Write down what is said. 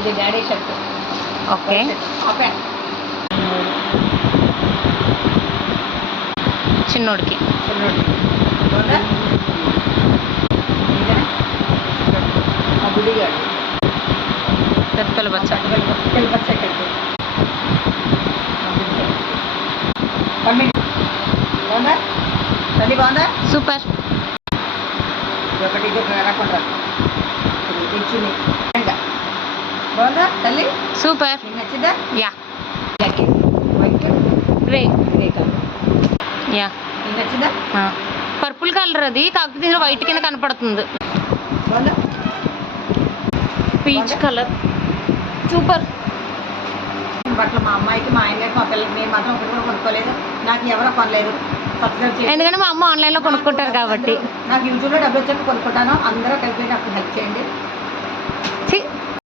ఇది daddy shirt. Okay. చిన్నోడికి పెద్దల బచ్చ. తల్లి బాగుందా? సూపర్. ఒకటి రాకుండా తెచ్చుని బాగుందా తల్లి? సూపర్. నీకు నచ్చిందా? Yeah. White grey. Grey colour. Yeah. నీకు నచ్చిందా? పర్పుల్ కలర్ అది, కాకపోతే ఇందులో వైట్ కింద కనపడుతుంది. బాగుందా? Peach colour. సూపర్. బట్టలు మా అమ్మాయికి, మా ఆయన గారికి, మా పిల్లలకి నేను మాత్రం ఒకటి కూడా కొనుక్కోలేదు. నాకు ఎవరో కొనలేదు. సబ్స్క్రైబ్ చేయండి. ఎందుకంటే మా అమ్మ ఆన్లైన్లో కొనుక్కుంటారు కాబట్టి. నాకు యూట్యూబ్లో డబ్బులు వచ్చాక కొనుక్కుంటాను. అందరూ కలిపి నాకు హెల్ప్ చేయండి.